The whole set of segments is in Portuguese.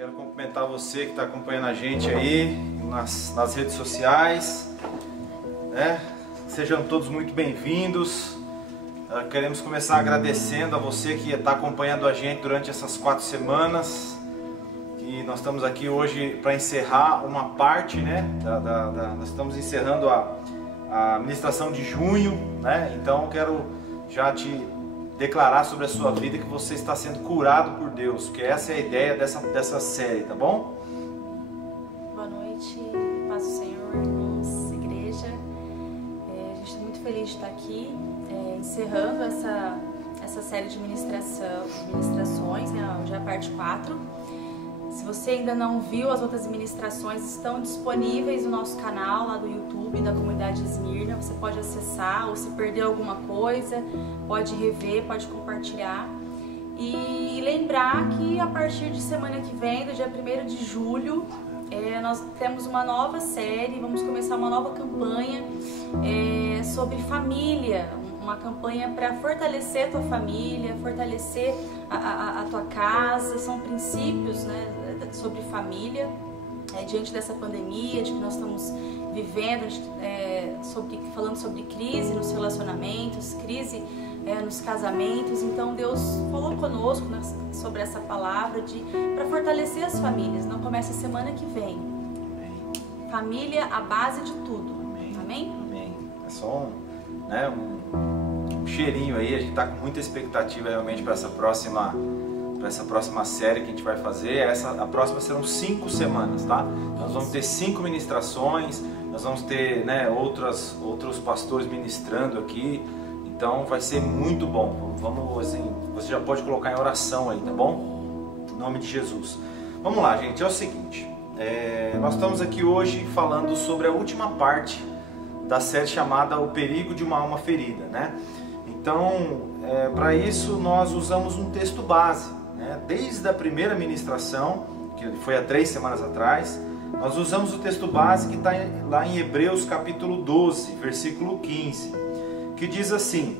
Quero cumprimentar você que está acompanhando a gente aí nas redes sociais, né? Sejam todos muito bem-vindos. Queremos começar agradecendo a você que está acompanhando a gente durante essas 4 semanas. E nós estamos aqui hoje para encerrar uma parte, né? Nós estamos encerrando a ministração de junho, né? Então quero já te declarar sobre a sua vida que você está sendo curado por Deus, porque essa é a ideia dessa série, tá bom? Boa noite, paz do Senhor, irmãos, igreja. A gente está muito feliz de estar aqui, encerrando essa série de ministrações, né? Já é a parte 4. Se você ainda não viu, as outras ministrações estão disponíveis no nosso canal lá do YouTube da comunidade Esmirna. Você pode acessar, ou se perdeu alguma coisa, pode rever, pode compartilhar. E lembrar que a partir de semana que vem, do dia 1º de julho, nós temos uma nova série, vamos começar uma nova campanha sobre família. Uma campanha para fortalecer a tua família, fortalecer a tua casa. São princípios, né, sobre família, diante dessa pandemia, de que nós estamos vivendo, falando sobre crise nos relacionamentos, crise nos casamentos. Então Deus falou conosco, né, sobre essa palavra para fortalecer as famílias. Não começa a semana que vem. Amém. Família, a base de tudo. Amém? Amém? Amém. É só um cheirinho aí, a gente está com muita expectativa realmente para essa próxima série que a gente vai fazer. A próxima serão 5 semanas, tá? Nós vamos ter 5 ministrações, nós vamos ter, né, outros pastores ministrando aqui, então vai ser muito bom. Vamos, assim, você já pode colocar em oração aí, tá bom? Em nome de Jesus. Vamos lá, gente, é o seguinte, nós estamos aqui hoje falando sobre a última parte da série chamada O Perigo de uma Alma Ferida, né? Então, para isso nós usamos um texto base, né? Desde a primeira ministração, que foi há 3 semanas atrás, nós usamos o texto base que está lá em Hebreus capítulo 12, versículo 15, que diz assim,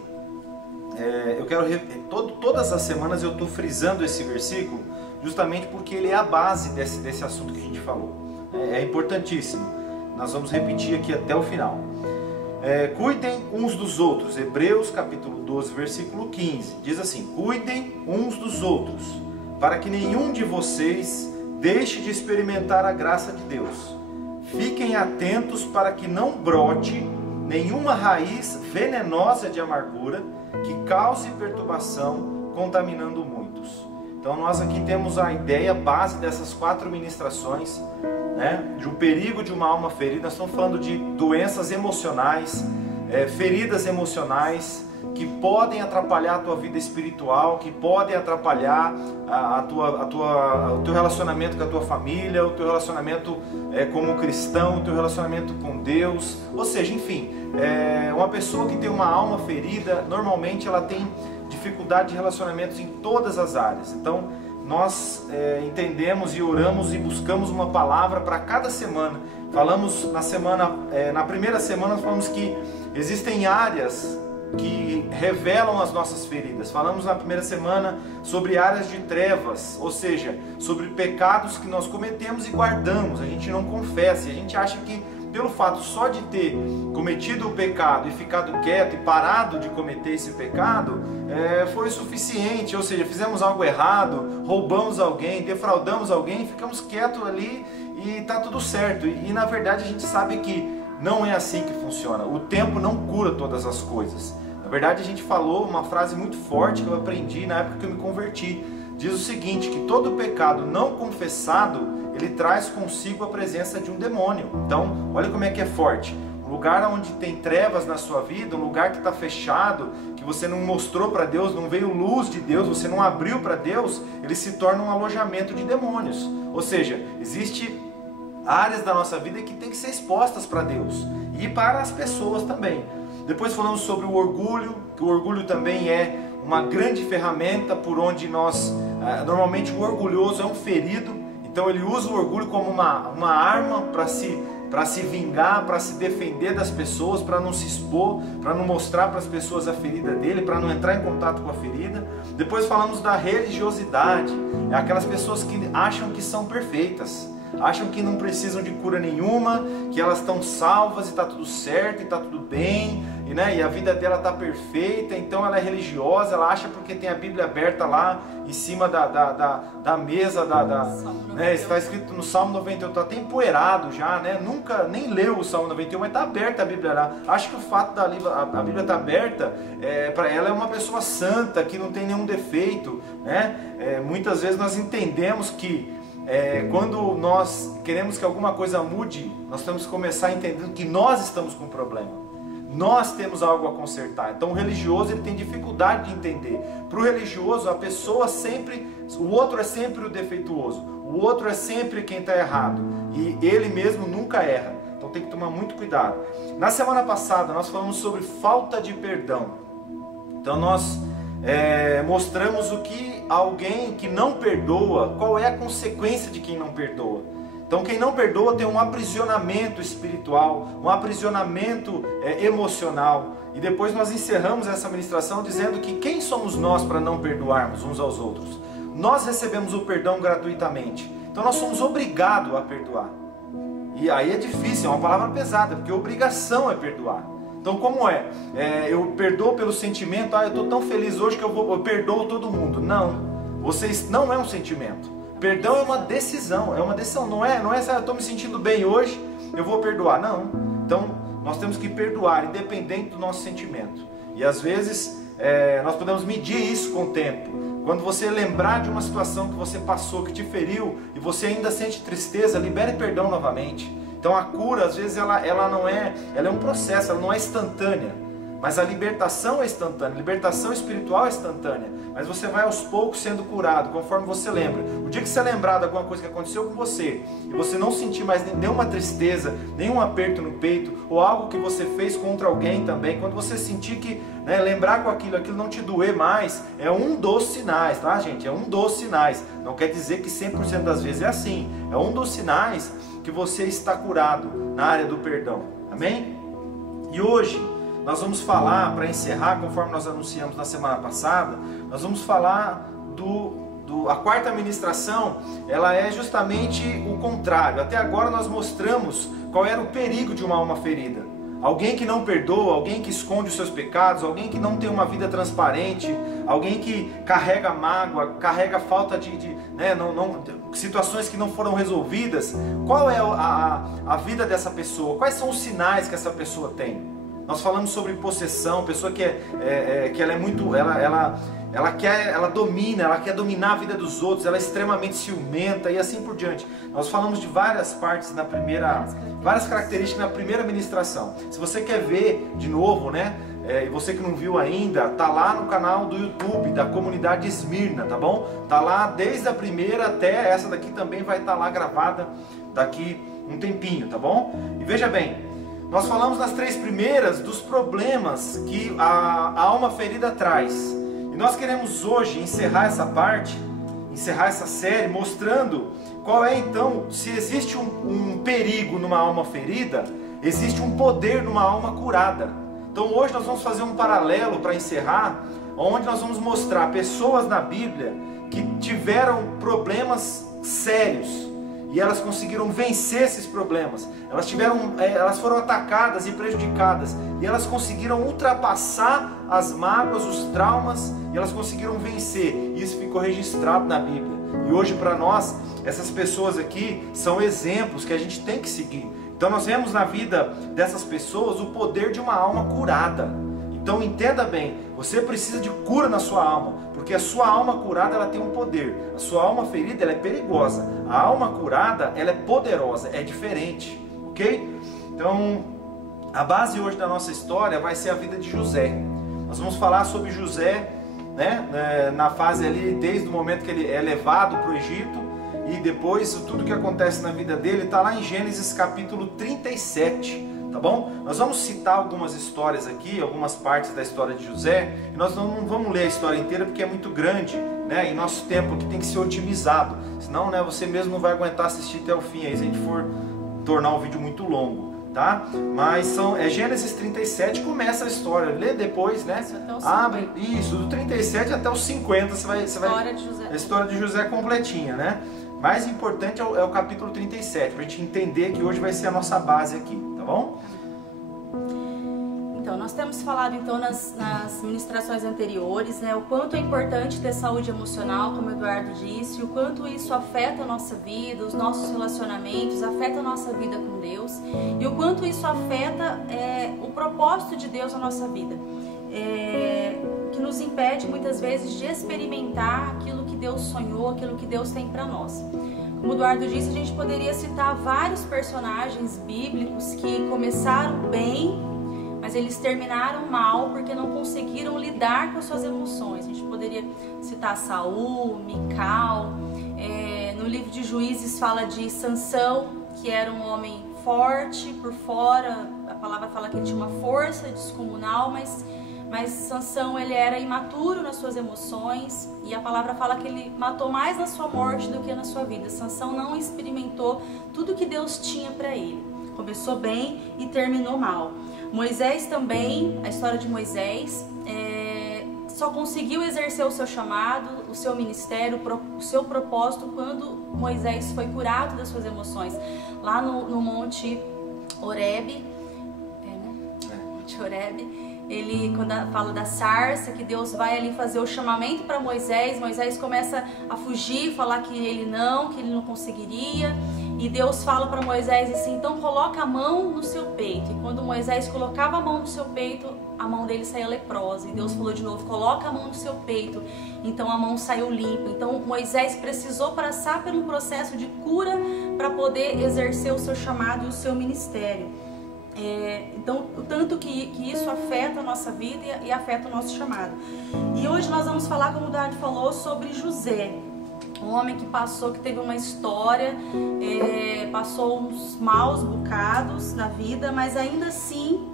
todas as semanas eu estou frisando esse versículo, justamente porque ele é a base desse assunto que a gente falou. É importantíssimo, nós vamos repetir aqui até o final. Cuidem uns dos outros. Hebreus capítulo 12, versículo 15, diz assim: cuidem uns dos outros, para que nenhum de vocês deixe de experimentar a graça de Deus. Fiquem atentos para que não brote nenhuma raiz venenosa de amargura que cause perturbação, contaminando muitos. Então nós aqui temos a ideia base dessas 4 ministrações, né, de um perigo de uma alma ferida. Nós estamos falando de doenças emocionais, feridas emocionais que podem atrapalhar a tua vida espiritual, que podem atrapalhar o teu relacionamento com a tua família, o teu relacionamento como cristão, o teu relacionamento com Deus. Ou seja, enfim, uma pessoa que tem uma alma ferida, normalmente ela tem dificuldade de relacionamentos em todas as áreas. Então nós entendemos e oramos e buscamos uma palavra para cada semana. Falamos na primeira semana, falamos que existem áreas que revelam as nossas feridas. Falamos na primeira semana sobre áreas de trevas, ou seja, sobre pecados que nós cometemos e guardamos, a gente não confessa, e a gente acha que pelo fato só de ter cometido o pecado e ficado quieto e parado de cometer esse pecado, foi suficiente. Ou seja, fizemos algo errado, roubamos alguém, defraudamos alguém, ficamos quietos ali e está tudo certo. E na verdade a gente sabe que não é assim que funciona. O tempo não cura todas as coisas. Na verdade a gente falou uma frase muito forte que eu aprendi na época que eu me converti. Diz o seguinte, que todo pecado não confessado, ele traz consigo a presença de um demônio. Então, olha como é que é forte. Um lugar onde tem trevas na sua vida, um lugar que está fechado, que você não mostrou para Deus, não veio luz de Deus, você não abriu para Deus, ele se torna um alojamento de demônios. Ou seja, existe áreas da nossa vida que tem que ser expostas para Deus e para as pessoas também. Depois falamos sobre o orgulho, que o orgulho também é uma grande ferramenta por onde normalmente o orgulhoso é um ferido, então ele usa o orgulho como uma arma para se para se vingar, para se defender das pessoas, para não se expor, para não mostrar para as pessoas a ferida dele, para não entrar em contato com a ferida. Depois falamos da religiosidade, é aquelas pessoas que acham que são perfeitas, acham que não precisam de cura nenhuma, que elas estão salvas e está tudo certo e está tudo bem, e a vida dela está perfeita, então ela é religiosa, ela acha porque tem a Bíblia aberta lá em cima da mesa, está escrito no Salmo 91, está até empoeirado já, nunca nem leu o Salmo 91, mas está aberta a Bíblia lá. Acho que o fato da a Bíblia estar aberta, para ela é uma pessoa santa, que não tem nenhum defeito, muitas vezes nós entendemos que quando nós queremos que alguma coisa mude, nós temos que começar entendendo que nós estamos com um problema. Nós temos algo a consertar. Então o religioso ele tem dificuldade de entender. Para o religioso, a pessoa sempre, o outro é sempre o defeituoso, o outro é sempre quem está errado, e ele mesmo nunca erra. Então tem que tomar muito cuidado. Na semana passada nós falamos sobre falta de perdão. Então nós mostramos o que alguém que não perdoa, qual é a consequência de quem não perdoa. Então quem não perdoa tem um aprisionamento espiritual, um aprisionamento emocional. E depois nós encerramos essa ministração dizendo que quem somos nós para não perdoarmos uns aos outros? Nós recebemos o perdão gratuitamente, então nós somos obrigados a perdoar. E aí é difícil, é uma palavra pesada, porque obrigação é perdoar. Então como eu perdoo pelo sentimento, eu estou tão feliz hoje que eu perdoo todo mundo. Não é um sentimento. Perdão é uma decisão, não é eu estou me sentindo bem hoje, eu vou perdoar, não. Então nós temos que perdoar, independente do nosso sentimento. E às vezes nós podemos medir isso com o tempo. Quando você lembrar de uma situação que você passou, que te feriu, e você ainda sente tristeza, libere perdão novamente. Então a cura, às vezes, ela é um processo, ela não é instantânea. Mas a libertação é instantânea, a libertação espiritual é instantânea. Mas você vai aos poucos sendo curado, conforme você lembra. O dia que você lembrar de alguma coisa que aconteceu com você, e você não sentir mais nenhuma tristeza, nenhum aperto no peito, ou algo que você fez contra alguém também, quando você sentir que, lembrar com aquilo não te doer mais, é um dos sinais, tá gente? É um dos sinais. Não quer dizer que 100% das vezes é assim. É um dos sinais que você está curado na área do perdão. Amém? E hoje nós vamos falar, para encerrar, conforme nós anunciamos na semana passada, nós vamos falar a quarta ministração, ela é justamente o contrário. Até agora nós mostramos qual era o perigo de uma alma ferida. Alguém que não perdoa, alguém que esconde os seus pecados, alguém que não tem uma vida transparente, alguém que carrega mágoa, carrega falta situações que não foram resolvidas. Qual é a vida dessa pessoa? Quais são os sinais que essa pessoa tem? Nós falamos sobre possessão, pessoa que ela é muito, ela quer dominar a vida dos outros, ela é extremamente ciumenta e assim por diante. Nós falamos de várias partes várias características na primeira ministração. Se você quer ver de novo, e você que não viu ainda, tá lá no canal do YouTube da comunidade Esmirna, tá bom? Tá lá desde a primeira até essa daqui também vai estar lá gravada daqui um tempinho, tá bom? E veja bem, nós falamos nas 3 primeiras dos problemas que a alma ferida traz. E nós queremos hoje encerrar essa série, mostrando qual é então, se existe um perigo numa alma ferida, existe um poder numa alma curada. Então hoje nós vamos fazer um paralelo para encerrar, onde nós vamos mostrar pessoas na Bíblia que tiveram problemas sérios. E elas conseguiram vencer esses problemas. Elas foram atacadas e prejudicadas. E elas conseguiram ultrapassar as mágoas, os traumas. E elas conseguiram vencer. E isso ficou registrado na Bíblia. E hoje para nós, essas pessoas aqui são exemplos que a gente tem que seguir. Então nós vemos na vida dessas pessoas o poder de uma alma curada. Então entenda bem, você precisa de cura na sua alma, porque a sua alma curada ela tem um poder. A sua alma ferida ela é perigosa, a alma curada ela é poderosa, é diferente, ok? Então a base hoje da nossa história vai ser a vida de José. Nós vamos falar sobre José, na fase ali, desde o momento que ele é levado para o Egito, e depois tudo que acontece na vida dele está lá em Gênesis capítulo 37. Tá bom? Nós vamos citar algumas histórias aqui, algumas partes da história de José, e nós não vamos ler a história inteira porque é muito grande, e nosso tempo aqui tem que ser otimizado, senão você mesmo não vai aguentar assistir até o fim. Aí se a gente for tornar o vídeo muito longo, tá? Mas Gênesis 37 começa a história, lê depois, né? Abre isso, do 37 até os 50 você vai a história de José completinha, né? Mais importante é o capítulo 37, pra gente entender que hoje vai ser a nossa base aqui, tá bom? Então, nós temos falado então nas ministrações anteriores, né, o quanto é importante ter saúde emocional, como o Eduardo disse, o quanto isso afeta a nossa vida, os nossos relacionamentos, afeta a nossa vida com Deus, e o quanto isso afeta o propósito de Deus na nossa vida, que nos impede muitas vezes de experimentar aquilo que Deus sonhou, aquilo que Deus tem para nós. Como o Eduardo disse, a gente poderia citar vários personagens bíblicos que começaram bem, mas eles terminaram mal porque não conseguiram lidar com as suas emoções. A gente poderia citar Saul, Mical, no livro de Juízes fala de Sansão, que era um homem forte por fora, a palavra fala que ele tinha uma força descomunal, mas Sansão ele era imaturo nas suas emoções, e a palavra fala que ele matou mais na sua morte do que na sua vida. Sansão não experimentou tudo que Deus tinha para ele. Começou bem e terminou mal. Moisés também, a história de Moisés, só conseguiu exercer o seu chamado, o seu ministério, o seu propósito quando Moisés foi curado das suas emoções. Lá no Monte Horebe, Monte Horebe, ele, quando fala da sarça, que Deus vai ali fazer o chamamento para Moisés, Moisés começa a fugir, falar que ele não conseguiria, e Deus fala para Moisés assim, então coloca a mão no seu peito, e quando Moisés colocava a mão no seu peito, a mão dele saía leprosa, e Deus falou de novo, coloca a mão no seu peito, então a mão saiu limpa. Então Moisés precisou passar por um processo de cura para poder exercer o seu chamado e o seu ministério. Então, o tanto que isso afeta a nossa vida e afeta o nosso chamado. E hoje nós vamos falar, como o Eduardo falou, sobre José, um homem que teve uma história, passou uns maus bocados na vida, mas ainda assim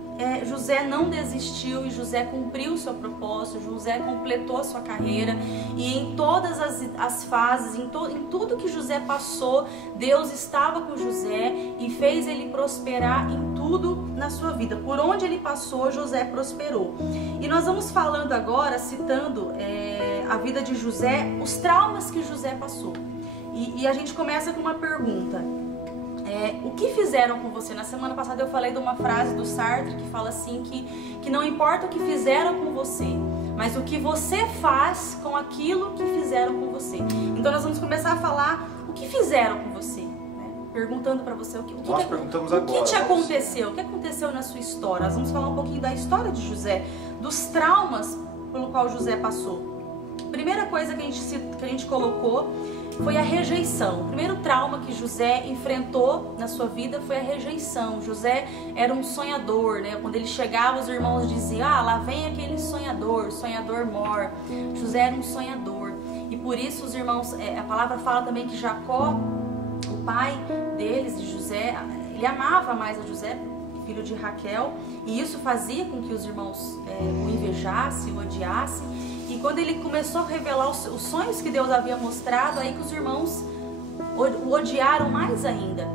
José não desistiu e José cumpriu o seu propósito, José completou a sua carreira, e em todas as fases, em tudo que José passou, Deus estava com José e fez ele prosperar em tudo na sua vida. Por onde ele passou, José prosperou. E nós vamos falando agora, citando a vida de José, os traumas que José passou. E a gente começa com uma pergunta. O que fizeram com você? Na semana passada eu falei de uma frase do Sartre que fala assim, que não importa o que fizeram com você, mas o que você faz com aquilo que fizeram com você. Então nós vamos começar a falar o que fizeram com você, né? Perguntando para você o que te aconteceu, o que aconteceu na sua história. Nós vamos falar um pouquinho da história de José, dos traumas pelo qual José passou. Primeira coisa que a gente colocou foi a rejeição. O primeiro trauma que José enfrentou na sua vida foi a rejeição. José era um sonhador, né? Quando ele chegava, os irmãos diziam, lá vem aquele sonhador mor. José era um sonhador. E por isso os irmãos, a palavra fala também que Jacó, o pai deles, de José, ele amava mais a José, filho de Raquel, e isso fazia com que os irmãos o invejassem, o odiassem. E quando ele começou a revelar os sonhos que Deus havia mostrado, aí que os irmãos o odiaram mais ainda.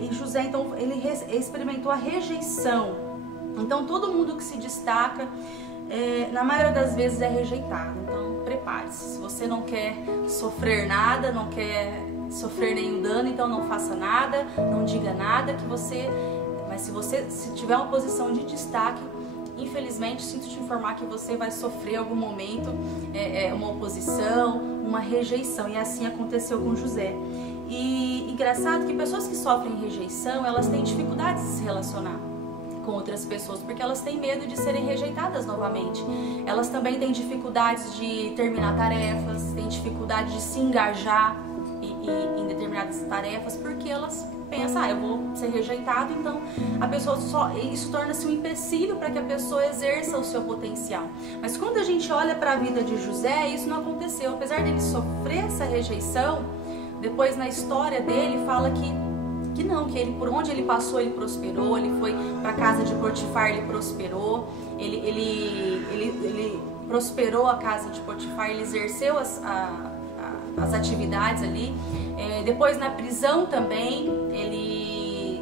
E José, então, ele experimentou a rejeição. Então, todo mundo que se destaca, na maioria das vezes é rejeitado. Então, prepare-se. Se você não quer sofrer nada, não quer sofrer nenhum dano, então não faça nada, não diga nada que você... Mas se tiver uma posição de destaque, infelizmente, sinto te informar que você vai sofrer em algum momento uma oposição, uma rejeição. E assim aconteceu com José. E engraçado que pessoas que sofrem rejeição, elas têm dificuldades de se relacionar com outras pessoas, porque elas têm medo de serem rejeitadas novamente. Elas também têm dificuldades de terminar tarefas, têm dificuldade de se engajar em determinadas tarefas, porque elas pensam, eu vou ser rejeitado, então a pessoa isso torna-se um empecilho para que a pessoa exerça o seu potencial. Mas quando a gente olha para a vida de José, isso não aconteceu. Apesar dele sofrer essa rejeição, depois na história dele fala que não, que ele, por onde ele passou, ele prosperou. Ele foi para a casa de Potifar, ele prosperou. Ele prosperou a casa de Potifar, ele exerceu as atividades ali. Depois na prisão também, ele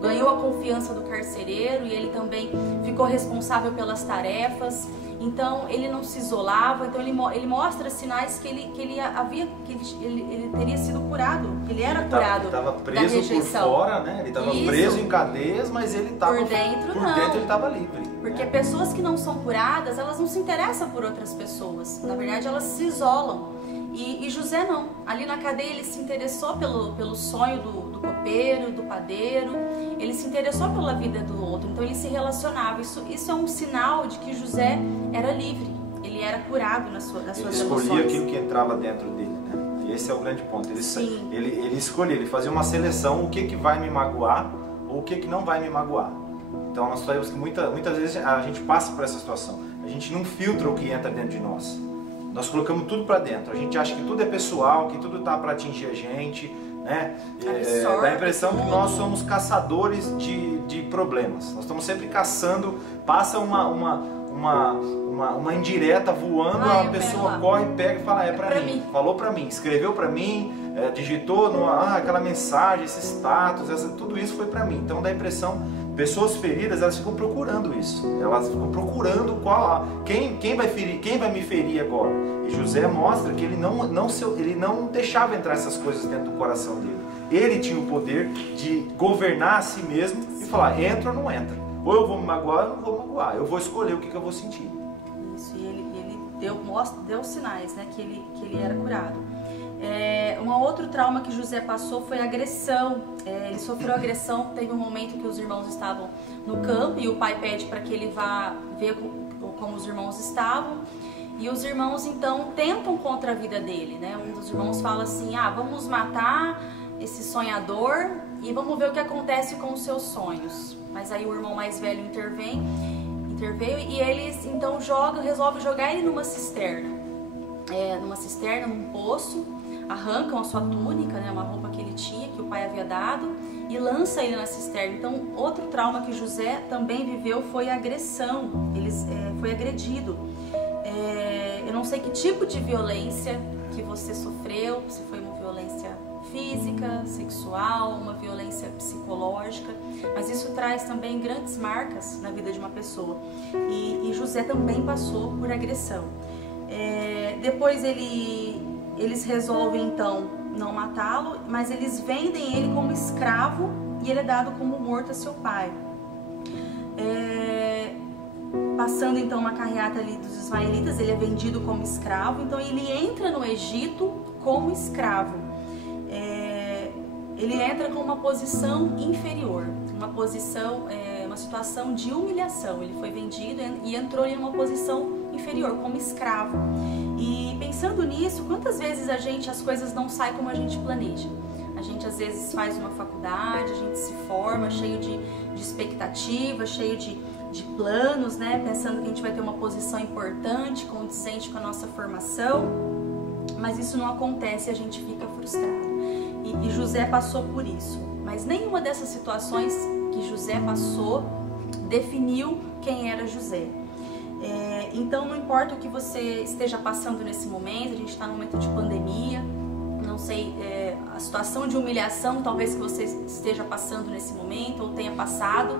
ganhou a confiança do carcereiro e ele também ficou responsável pelas tarefas. Então ele não se isolava, então ele mostra sinais que ele teria sido curado, que ele era curado. Ele estava preso por fora, né? Ele estava preso em cadeias, mas ele estava por dentro ele estava livre. Porque pessoas que não são curadas, elas não se interessam por outras pessoas. Na verdade, elas se isolam. E José não. Ali na cadeia ele se interessou pelo sonho do copeiro, do padeiro. Ele se interessou pela vida do outro. Então ele se relacionava. Isso é um sinal de que José era livre. Ele era curado das suas emoções. Ele escolhia aquilo que entrava dentro dele, né? E esse é o grande ponto. Ele escolhia, ele fazia uma seleção, o que vai me magoar ou o que não vai me magoar. Então nós sabemos que muitas vezes a gente passa por essa situação. A gente não filtra o que entra dentro de nós. Nós colocamos tudo para dentro. A gente acha que tudo é pessoal, que tudo tá para atingir a gente, né? Dá a impressão que nós somos caçadores de problemas. Nós estamos sempre caçando. Passa uma indireta voando, a pessoa corre, pega e fala: é para mim. Falou para mim, escreveu para mim, digitou aquela mensagem, esse status, tudo isso foi para mim. Então dá a impressão. Pessoas feridas, elas ficam procurando isso. Elas ficam procurando quem vai me ferir agora. E José mostra que ele não deixava entrar essas coisas dentro do coração dele. Ele tinha o poder de governar a si mesmo e falar: entra ou não entra. Ou eu vou me magoar ou eu não vou magoar. Eu vou escolher o que eu vou sentir. Isso, e ele deu sinais, né, que ele era curado. Um outro trauma que José passou foi a agressão. Ele sofreu agressão. Teve um momento que os irmãos estavam no campo e o pai pede para que ele vá ver como os irmãos estavam. E os irmãos então tentam contra a vida dele, né? Um dos irmãos fala assim: vamos matar esse sonhador e vamos ver o que acontece com os seus sonhos. Mas aí o irmão mais velho interveio e eles então resolvem jogar ele numa cisterna, num poço. Arrancam a sua túnica, né, uma roupa que ele tinha, que o pai havia dado, e lança ele na cisterna. Então, outro trauma que José também viveu foi a agressão. Ele foi agredido. Eu não sei que tipo de violência que você sofreu, se foi uma violência física, sexual, uma violência psicológica, mas isso traz também grandes marcas na vida de uma pessoa. E José também passou por agressão. Depois eles resolvem então não matá-lo, mas eles vendem ele como escravo e ele é dado como morto a seu pai. Passando então uma carreata ali dos ismaelitas, ele é vendido como escravo, então ele entra no Egito como escravo. Ele entra com uma posição inferior, uma situação de humilhação. Ele foi vendido e entrou em uma posição inferior, como escravo. E pensando nisso, quantas vezes as coisas não saem como a gente planeja? A gente às vezes faz uma faculdade, a gente se forma cheio de expectativas, cheio de planos, né? Pensando que a gente vai ter uma posição importante, condizente com a nossa formação, mas isso não acontece e a gente fica frustrado. E José passou por isso, mas nenhuma dessas situações que José passou definiu quem era José. Então não importa o que você esteja passando nesse momento, a gente está num momento de pandemia, não sei, a situação de humilhação talvez que você esteja passando nesse momento ou tenha passado,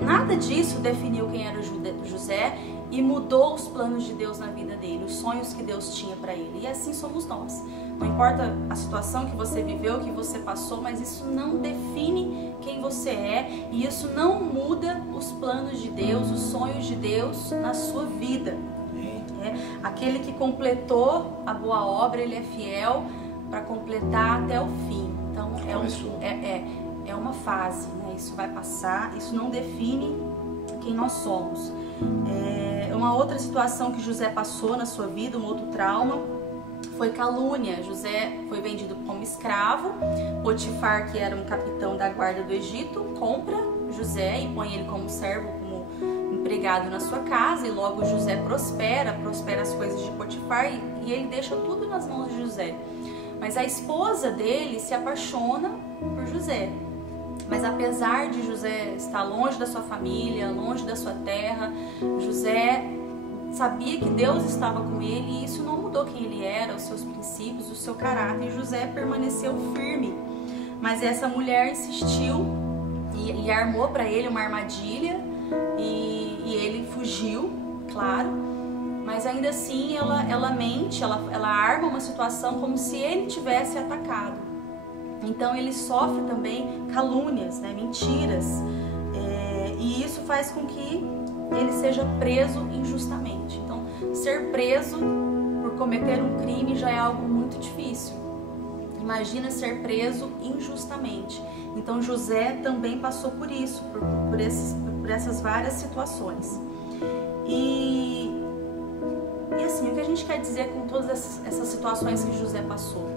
nada disso definiu quem era José e mudou os planos de Deus na vida dele, os sonhos que Deus tinha para ele. E assim somos nós. Não importa a situação que você viveu, que você passou, mas isso não define quem você é e isso não muda os planos de Deus, os sonhos de Deus na sua vida. Aquele que completou a boa obra, ele é fiel para completar até o fim. Então é uma fase, né? Isso vai passar, isso não define quem nós somos. Uma outra situação que José passou na sua vida, um outro trauma, foi calúnia. José foi vendido como escravo. Potifar, que era um capitão da guarda do Egito, compra José e põe ele como servo, como empregado na sua casa, e logo José prospera as coisas de Potifar e ele deixa tudo nas mãos de José. Mas a esposa dele se apaixona por José. Mas apesar de José estar longe da sua família, longe da sua terra, José sabia que Deus estava com ele e isso não mudou quem ele era, os seus princípios, o seu caráter. E José permaneceu firme. Mas essa mulher insistiu e e armou para ele uma armadilha e ele fugiu, claro, mas ainda assim ela mente, ela arma uma situação como se ele tivesse atacado. Então ele sofre também calúnias, né, mentiras, e isso faz com que ele seja preso injustamente. Então, ser preso por cometer um crime já é algo muito difícil. Imagina ser preso injustamente. Então José também passou por isso, por essas várias situações. E assim, o que a gente quer dizer com todas essas situações que José passou?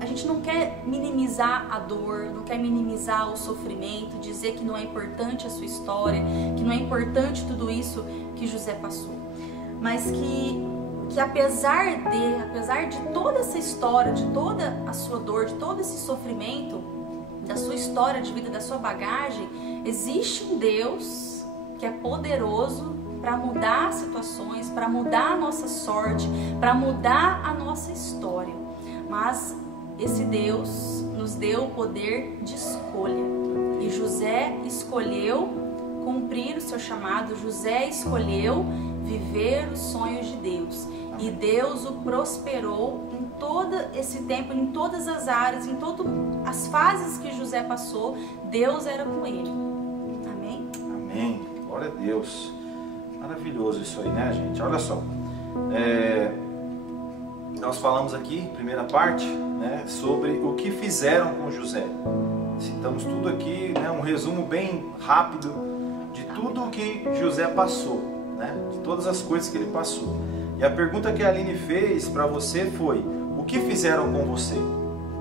A gente não quer minimizar a dor, não quer minimizar o sofrimento, dizer que não é importante a sua história, que não é importante tudo isso que José passou. Mas que apesar de toda essa história, de toda a sua dor, de todo esse sofrimento, da sua história de vida, da sua bagagem, existe um Deus que é poderoso para mudar situações, para mudar a nossa sorte, para mudar a nossa história. Mas esse Deus nos deu o poder de escolha. E José escolheu cumprir o seu chamado, José escolheu viver os sonhos de Deus. E Deus o prosperou em todo esse tempo, em todas as áreas, em todas as fases que José passou, Deus era com ele. Amém? Amém. Glória a Deus. Maravilhoso isso aí, né, gente? Olha só. Nós falamos aqui, primeira parte, né, sobre o que fizeram com José. Citamos tudo aqui, né, um resumo bem rápido de tudo o que José passou, né, de todas as coisas que ele passou. E a pergunta que a Aline fez para você foi: o que fizeram com você?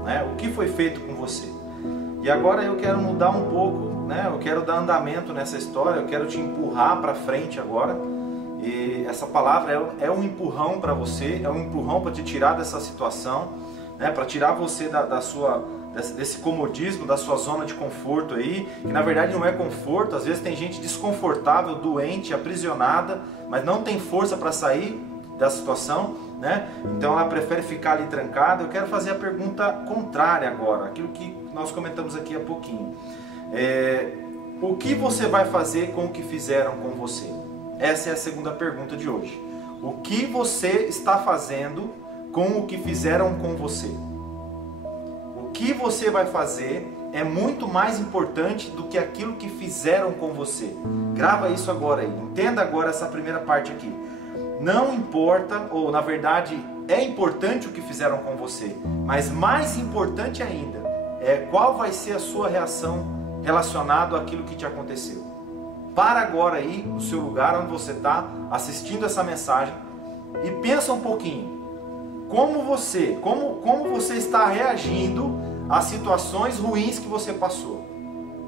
Né? O que foi feito com você? E agora eu quero mudar um pouco, né? Eu quero dar andamento nessa história, eu quero te empurrar para frente agora. E essa palavra é um empurrão para você, é um empurrão para te tirar dessa situação, né? Para tirar você desse comodismo, da sua zona de conforto aí, que na verdade não é conforto. Às vezes tem gente desconfortável, doente, aprisionada, mas não tem força para sair da situação, né? Então ela prefere ficar ali trancada. Eu quero fazer a pergunta contrária agora, aquilo que nós comentamos aqui há pouquinho. O que você vai fazer com o que fizeram com você? Essa é a segunda pergunta de hoje. O que você está fazendo com o que fizeram com você? O que você vai fazer é muito mais importante do que aquilo que fizeram com você. Grava isso agora aí. Entenda agora essa primeira parte aqui. Não importa, ou na verdade é importante o que fizeram com você, mas mais importante ainda é qual vai ser a sua reação relacionada àquilo que te aconteceu. Para agora aí no seu lugar onde você está assistindo essa mensagem e pensa um pouquinho como você está reagindo às situações ruins que você passou.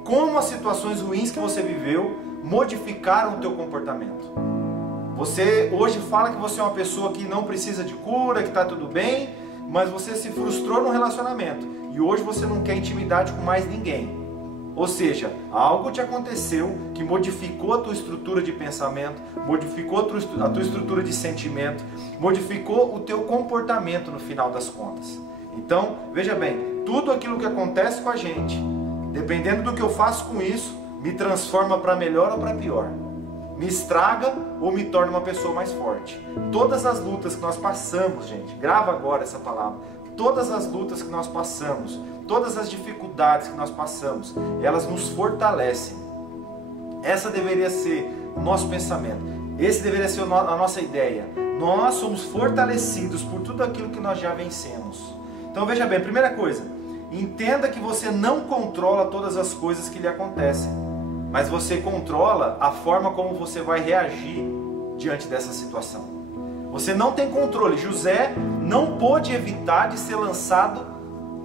Como as situações ruins que você viveu modificaram o teu comportamento. Você hoje fala que você é uma pessoa que não precisa de cura, que está tudo bem, mas você se frustrou no relacionamento e hoje você não quer intimidade com mais ninguém. Ou seja, algo te aconteceu que modificou a tua estrutura de pensamento, modificou a tua estrutura de sentimento, modificou o teu comportamento no final das contas. Então, veja bem, tudo aquilo que acontece com a gente, dependendo do que eu faço com isso, me transforma para melhor ou para pior. Me estraga ou me torna uma pessoa mais forte. Todas as lutas que nós passamos, gente, grava agora essa palavra. Todas as lutas que nós passamos, todas as dificuldades que nós passamos, elas nos fortalecem. Essa deveria ser o nosso pensamento. Esse deveria ser a nossa ideia. Nós somos fortalecidos por tudo aquilo que nós já vencemos. Então veja bem, primeira coisa, entenda que você não controla todas as coisas que lhe acontecem, mas você controla a forma como você vai reagir diante dessa situação. Você não tem controle. José não pôde evitar de ser lançado,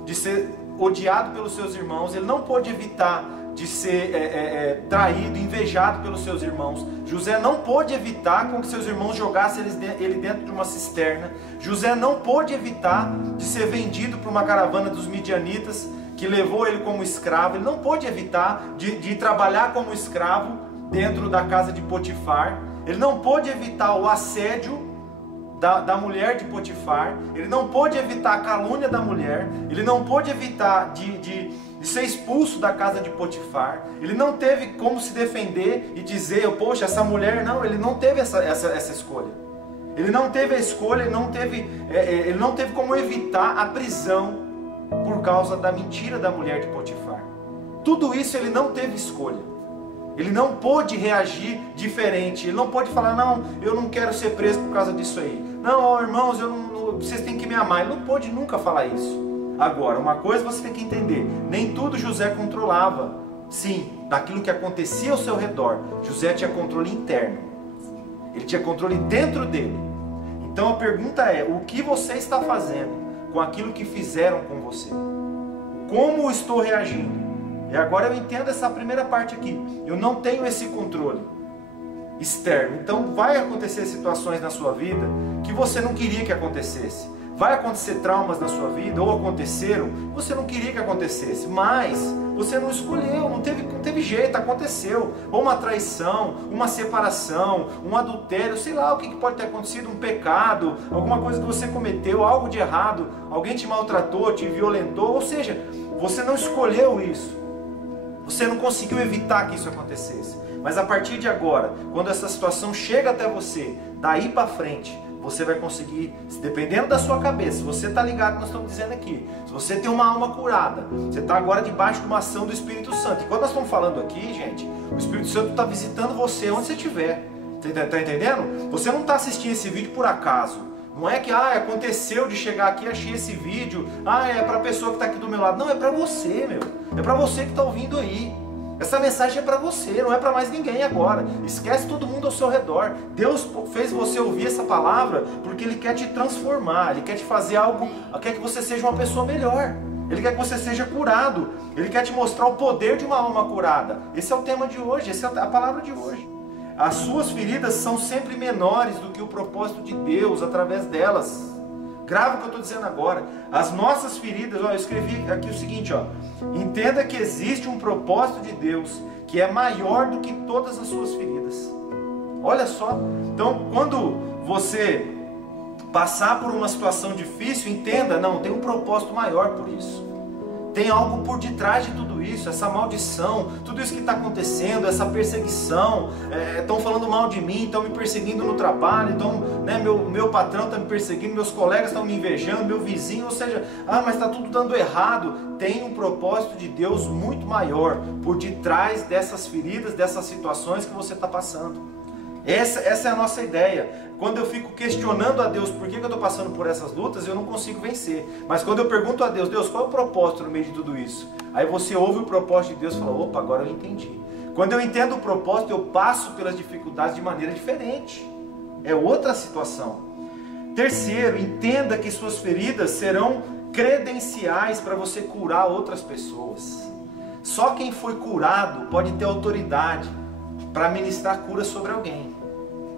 de ser odiado pelos seus irmãos. Ele não pôde evitar de ser traído, invejado pelos seus irmãos. José não pôde evitar com que seus irmãos jogassem ele dentro de uma cisterna. José não pôde evitar de ser vendido para uma caravana dos midianitas que levou ele como escravo. Ele não pôde evitar de trabalhar como escravo dentro da casa de Potifar. Ele não pôde evitar o assédio da mulher de Potifar. Ele não pôde evitar a calúnia da mulher. Ele não pôde evitar de de ser expulso da casa de Potifar. Ele não teve como se defender e dizer, poxa, essa mulher, não, ele não teve essa escolha. Ele não teve a escolha, ele não teve como evitar a prisão por causa da mentira da mulher de Potifar. Tudo isso ele não teve escolha. Ele não pôde reagir diferente. Ele não pôde falar, não, eu não quero ser preso por causa disso aí. Não, irmãos, vocês têm que me amar. Ele não pôde nunca falar isso. Agora, uma coisa você tem que entender, nem tudo José controlava. Sim, daquilo que acontecia ao seu redor, José tinha controle interno. Ele tinha controle dentro dele. Então a pergunta é, o que você está fazendo com aquilo que fizeram com você? Como estou reagindo? E agora eu entendo essa primeira parte aqui. Eu não tenho esse controle externo. Então vai acontecer situações na sua vida que você não queria que acontecesse. Vai acontecer traumas na sua vida, ou aconteceram, você não queria que acontecesse, mas você não escolheu, não teve jeito, aconteceu. Ou uma traição, uma separação, um adultério, sei lá o que pode ter acontecido, um pecado, alguma coisa que você cometeu, algo de errado, alguém te maltratou, te violentou, ou seja, você não escolheu isso. Você não conseguiu evitar que isso acontecesse. Mas a partir de agora, quando essa situação chega até você, daí para frente, você vai conseguir, dependendo da sua cabeça, se você está ligado, nós estamos dizendo aqui, se você tem uma alma curada, você está agora debaixo de uma ação do Espírito Santo. E quando nós estamos falando aqui, gente, o Espírito Santo está visitando você onde você estiver. Você está entendendo? Você não está assistindo esse vídeo por acaso. Não é que aconteceu de chegar aqui e achei esse vídeo, é para a pessoa que está aqui do meu lado. Não, é para você, meu. É para você que está ouvindo aí. Essa mensagem é para você, não é para mais ninguém agora. Esquece todo mundo ao seu redor. Deus fez você ouvir essa palavra porque Ele quer te transformar. Ele quer te fazer algo, quer que você seja uma pessoa melhor. Ele quer que você seja curado. Ele quer te mostrar o poder de uma alma curada. Esse é o tema de hoje, essa é a palavra de hoje. As suas feridas são sempre menores do que o propósito de Deus através delas. Grava o que eu estou dizendo agora. As nossas feridas, eu escrevi aqui o seguinte, entenda que existe um propósito de Deus que é maior do que todas as suas feridas. Olha só. Então, quando você passar por uma situação difícil, entenda, não, tem um propósito maior por isso. Tem algo por detrás de tudo isso, essa maldição, tudo isso que está acontecendo, essa perseguição, estão falando mal de mim, estão me perseguindo no trabalho, meu patrão está me perseguindo, meus colegas estão me invejando, meu vizinho, ou seja, mas está tudo dando errado. Tem um propósito de Deus muito maior por detrás dessas feridas, dessas situações que você está passando. Essa é a nossa ideia. Quando eu fico questionando a Deus por que eu estou passando por essas lutas, eu não consigo vencer. Mas quando eu pergunto a Deus, Deus, qual é o propósito no meio de tudo isso? Aí você ouve o propósito de Deus e fala, opa, agora eu entendi. Quando eu entendo o propósito, eu passo pelas dificuldades de maneira diferente. É outra situação. Terceiro, entenda que suas feridas serão credenciais para você curar outras pessoas. Só quem foi curado pode ter autoridade para ministrar cura sobre alguém.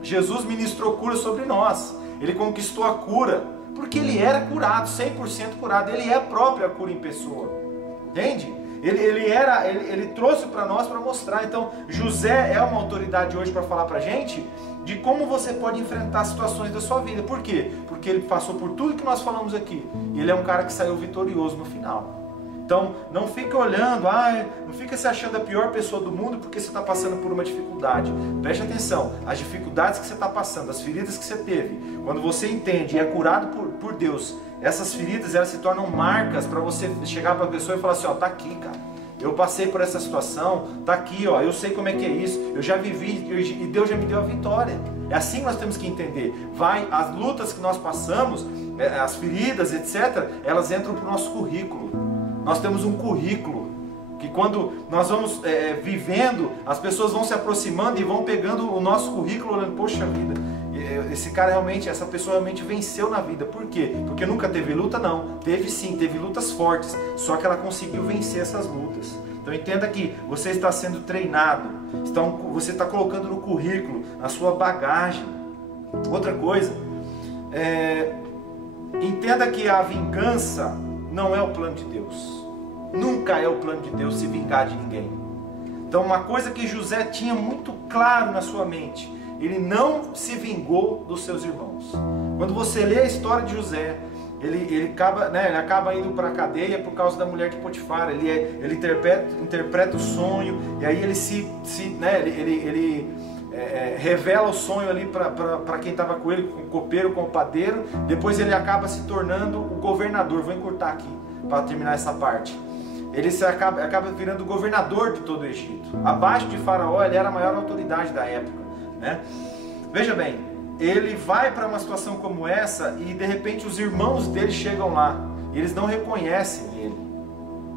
Jesus ministrou cura sobre nós. Ele conquistou a cura porque ele era curado, 100% curado. Ele é a própria cura em pessoa. Entende? Ele trouxe para nós para mostrar. Então, José é uma autoridade hoje para falar para a gente de como você pode enfrentar situações da sua vida. Por quê? Porque ele passou por tudo que nós falamos aqui. E ele é um cara que saiu vitorioso no final. Então, não fica olhando, não fica se achando a pior pessoa do mundo porque você está passando por uma dificuldade. Preste atenção, as dificuldades que você está passando, as feridas que você teve, quando você entende e é curado por Deus, essas feridas elas se tornam marcas para você chegar para a pessoa e falar assim, tá aqui, cara, eu passei por essa situação, tá aqui, eu sei como é que é isso, eu já vivi e Deus já me deu a vitória. É assim que nós temos que entender. As lutas que nós passamos, as feridas, etc., elas entram para o nosso currículo. Nós temos um currículo que quando nós vamos vivendo, as pessoas vão se aproximando e vão pegando o nosso currículo, olhando, poxa vida, esse cara realmente, essa pessoa realmente venceu na vida. Por quê? Porque nunca teve luta? Não. Teve sim, teve lutas fortes, só que ela conseguiu vencer essas lutas. Então entenda que você está sendo treinado, você está colocando no currículo, na sua bagagem. Outra coisa, entenda que a vingança não é o plano de Deus. Nunca é o plano de Deus se vingar de ninguém. Então uma coisa que José tinha muito claro na sua mente, ele não se vingou dos seus irmãos. Quando você lê a história de José, ele acaba indo para a cadeia por causa da mulher de Potifar. Ele interpreta o sonho, e aí ele revela o sonho ali para quem estava com ele, com o copeiro, com o padeiro. Depois ele acaba se tornando o governador. Vou encurtar aqui para terminar essa parte. Ele acaba virando o governador de todo o Egito. Abaixo de Faraó, ele era a maior autoridade da época, né? Veja bem, ele vai para uma situação como essa e de repente os irmãos dele chegam lá e eles não reconhecem ele.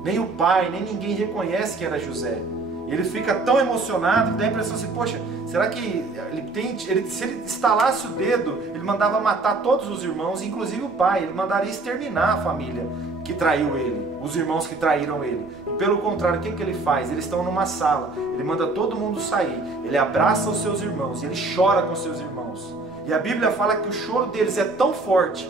Nem o pai, nem ninguém reconhece que era José. Ele fica tão emocionado que dá a impressão assim, poxa, será que se ele estalasse o dedo, ele mandava matar todos os irmãos, inclusive o pai, ele mandaria exterminar a família que traiu ele, os irmãos que traíram ele. E pelo contrário, o que ele faz? Eles estão numa sala, ele manda todo mundo sair, ele abraça os seus irmãos, ele chora com os seus irmãos. E a Bíblia fala que o choro deles é tão forte,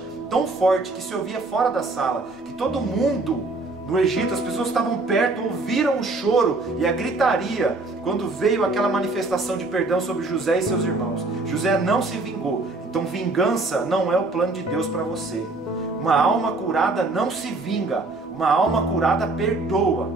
que se ouvia fora da sala, que todo mundo no Egito, as pessoas que estavam perto, ouviram o choro e a gritaria quando veio aquela manifestação de perdão sobre José e seus irmãos. José não se vingou. Então vingança não é o plano de Deus para você. Uma alma curada não se vinga, uma alma curada perdoa.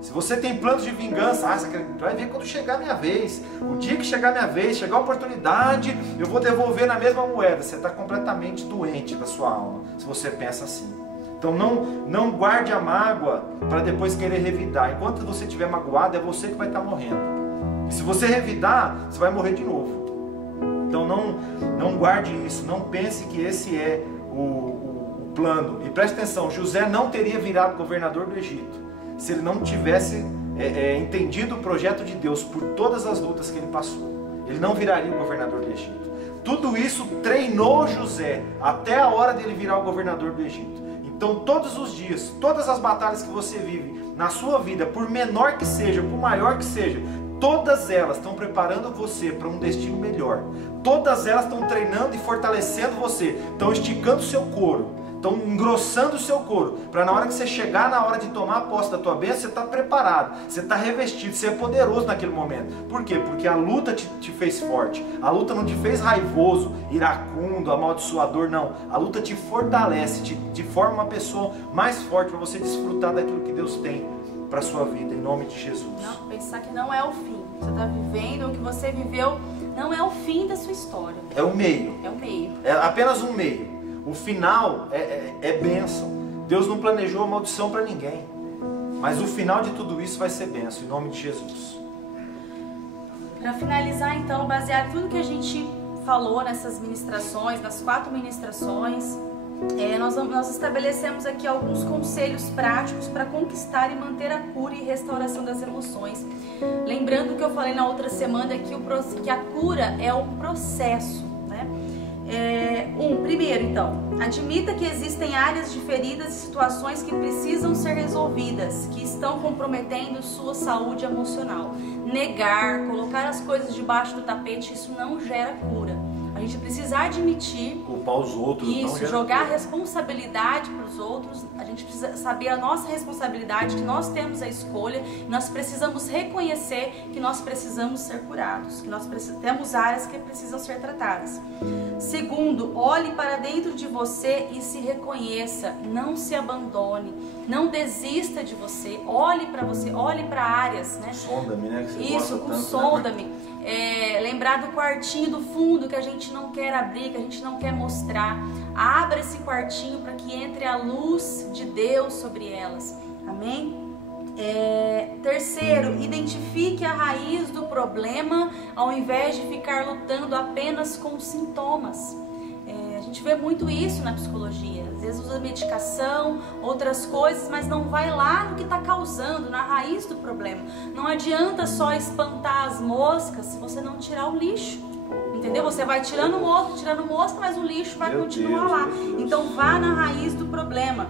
Se você tem planos de vingança, você vai ver quando chegar a minha vez. O dia que chegar a minha vez, chegar a oportunidade, eu vou devolver na mesma moeda. Você está completamente doente da sua alma, se você pensa assim. Então não guarde a mágoa para depois querer revidar. Enquanto você estiver magoado, é você que vai estar morrendo. E se você revidar, você vai morrer de novo. Então não guarde isso, não pense que esse é o plano. E preste atenção, José não teria virado governador do Egito se ele não tivesse entendido o projeto de Deus por todas as lutas que ele passou. Ele não viraria o governador do Egito. Tudo isso treinou José até a hora dele virar o governador do Egito. Então todos os dias, todas as batalhas que você vive na sua vida, por menor que seja, por maior que seja, todas elas estão preparando você para um destino melhor. Todas elas estão treinando e fortalecendo você, estão esticando o seu couro, estão engrossando o seu couro, para na hora que você chegar na hora de tomar a posse da tua bênção, você está preparado, você está revestido, você é poderoso naquele momento. Por quê? Porque a luta te fez forte, a luta não te fez raivoso, iracundo, amaldiçoador, não. A luta te fortalece, te forma uma pessoa mais forte para você desfrutar daquilo que Deus tem para a sua vida, em nome de Jesus. Não, pensar que não é o fim, você está vivendo o que você viveu, não é o fim da sua história. É o meio. É o meio. É apenas um meio. O final é bênção. Deus não planejou a maldição para ninguém. Mas o final de tudo isso vai ser bênção, em nome de Jesus. Para finalizar então, baseado em tudo que a gente falou nessas ministrações, nas 4 ministrações, nós estabelecemos aqui alguns conselhos práticos para conquistar e manter a cura e restauração das emoções. Lembrando que eu falei na outra semana que a cura é um processo. Primeiro então, admita que existem áreas de feridas e situações que precisam ser resolvidas, que estão comprometendo sua saúde emocional. Negar, colocar as coisas debaixo do tapete, isso não gera cura. A gente precisa admitir, culpar os outros, isso, jogar a responsabilidade para os outros. A gente precisa saber a nossa responsabilidade, que nós temos a escolha, e nós precisamos reconhecer que nós precisamos ser curados, que nós temos áreas que precisam ser tratadas. Segundo, olhe para dentro de você e se reconheça, não se abandone, não desista de você, olhe para você, olhe para áreas, né? Sonda-me, né? Que você isso, gosta tanto, sonda-me. Lembrar do quartinho do fundo que a gente não quer abrir, que a gente não quer mostrar. Abra esse quartinho para que entre a luz de Deus sobre elas. Amém? Terceiro, identifique a raiz do problema ao invés de ficar lutando apenas com os sintomas. A gente vê muito isso na psicologia. Às vezes usa medicação, outras coisas, mas não vai lá no que está causando, na raiz do problema. Não adianta só espantar as moscas se você não tirar o lixo. Entendeu? Você vai tirando mosca, mas o lixo vai continuar lá. Então vá na raiz do problema.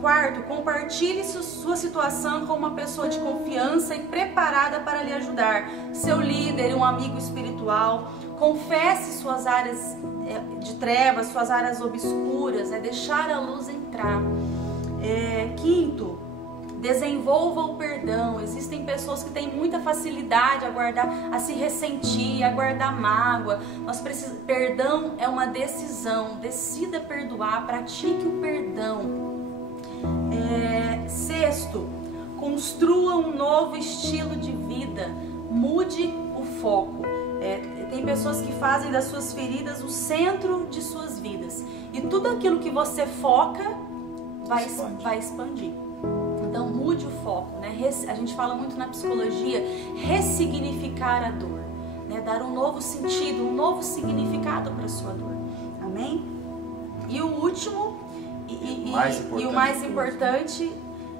Quarto, compartilhe sua situação com uma pessoa de confiança e preparada para lhe ajudar. Seu líder, um amigo espiritual. Confesse suas áreas de trevas, suas áreas obscuras, deixar a luz entrar. Quinto, Desenvolva o perdão. Existem pessoas que têm muita facilidade a guardar, a se ressentir, a guardar mágoa. Perdão é uma decisão. Decida perdoar, pratique o perdão. Sexto, construa um novo estilo de vida. Mude o foco. Tem pessoas que fazem das suas feridas o centro de suas vidas. E tudo aquilo que você foca vai expandir. Então mude o foco, né? A gente fala muito na psicologia, ressignificar a dor, né? Dar um novo sentido, um novo significado para a sua dor. Amém? E o último e o mais importante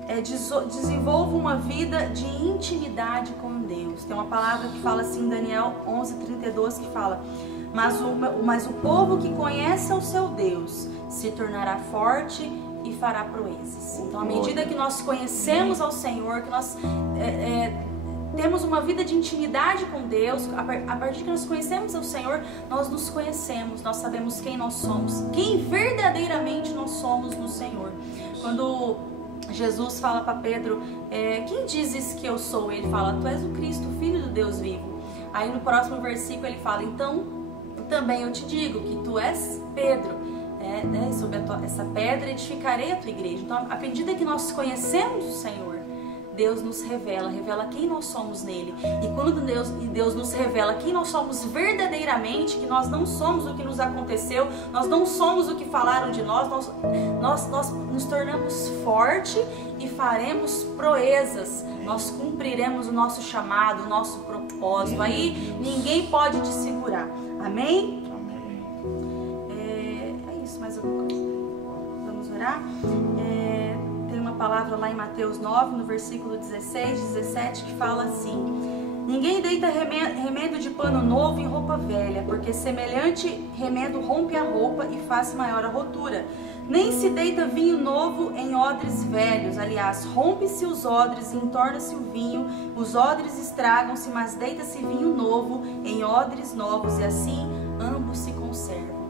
é desenvolva uma vida de intimidade com Deus. Tem uma palavra que fala assim em Daniel 11:32 que fala: mas o povo que conhece ao seu Deus se tornará forte e fará proezas. Então, à medida que nós conhecemos ao Senhor, que nós temos uma vida de intimidade com Deus, a partir que nós conhecemos ao Senhor, nós nos conhecemos, nós sabemos quem nós somos, quem verdadeiramente nós somos no Senhor. Quando Jesus fala para Pedro, quem dizes que eu sou? Ele fala, tu és o Cristo, o Filho do Deus vivo. Aí no próximo versículo ele fala, então também eu te digo que tu és Pedro, sobre essa pedra edificarei a tua igreja. Então, à medida que nós conhecemos o Senhor, Deus nos revela quem nós somos nele. E quando Deus nos revela quem nós somos verdadeiramente, que nós não somos o que nos aconteceu, nós não somos o que falaram de nós nos tornamos fortes e faremos proezas. Nós cumpriremos o nosso chamado, o nosso propósito. Aí ninguém pode te segurar. Amém? É isso, mais alguma coisa? Vamos orar? Tem uma palavra lá em Mateus 9, no versículo 16, 17, que fala assim: ninguém deita remendo de pano novo em roupa velha, porque semelhante remendo rompe a roupa e faz maior a rotura. Nem se deita vinho novo em odres velhos, aliás, rompe-se os odres e entorna-se o vinho, os odres estragam-se, mas deita-se vinho novo em odres novos, e assim ambos se conservam.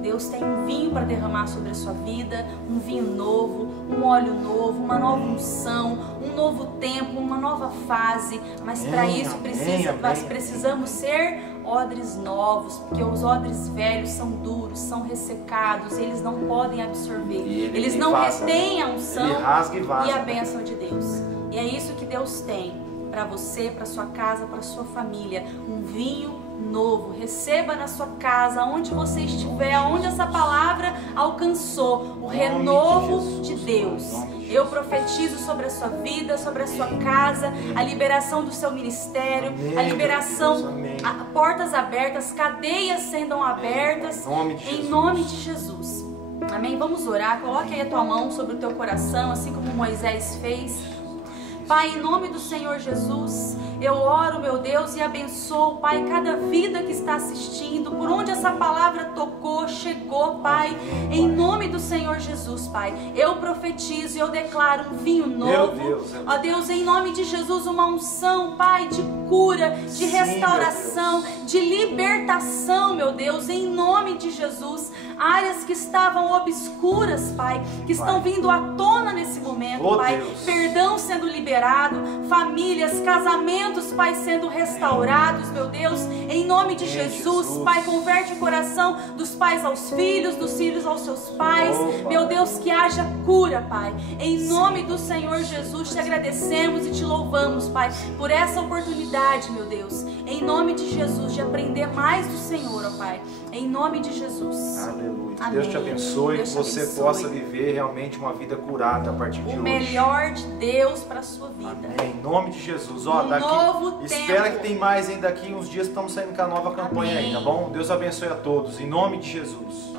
Deus tem um vinho para derramar sobre a sua vida, um vinho novo, um óleo novo, uma nova unção, um novo tempo, uma nova fase, mas para isso nós precisamos ser odres novos, porque os odres velhos são duros, são ressecados, eles não podem absorver, eles não retêm a unção e a bênção de Deus. E é isso que Deus tem para você, para sua casa, para sua família, um vinho novo. Receba na sua casa, onde você estiver, onde essa palavra alcançou, o renovo de Deus. Eu profetizo sobre a sua vida, sobre a sua casa, a liberação do seu ministério, a liberação, portas abertas, cadeias sendo abertas, em nome de Jesus. Amém? Vamos orar. Coloque aí a tua mão sobre o teu coração, assim como Moisés fez. Pai, em nome do Senhor Jesus, eu oro, meu Deus, e abençoo, Pai, cada vida que está assistindo, por onde essa palavra tocou, chegou, Pai, em nome do Senhor Jesus, Pai, eu profetizo e eu declaro um vinho novo, ó Deus, em nome de Jesus, uma unção, Pai, de cura, de restauração, de libertação, meu Deus, em nome de Jesus, áreas que estavam obscuras, Pai, que estão vindo à tona nesse momento, Pai, perdão sendo liberado, famílias, casamentos, Pai, sendo restaurados, meu Deus, em nome de Jesus, Pai, converte o coração dos pais aos filhos, dos filhos aos seus pais, meu Deus, que haja cura, Pai, em nome do Senhor Jesus, te agradecemos e te louvamos, Pai, por essa oportunidade, meu Deus, em nome de Jesus, de aprender mais do Senhor, ó Pai, em nome de Jesus. Aleluia. Amém. Deus te abençoe, que você possa viver realmente uma vida curada a partir de hoje. O melhor de Deus para a sua vida. Amém. Em nome de Jesus. Ó, espera que tem mais ainda, daqui uns dias estamos saindo com a nova campanha aí, tá bom? Deus abençoe a todos. Em nome de Jesus.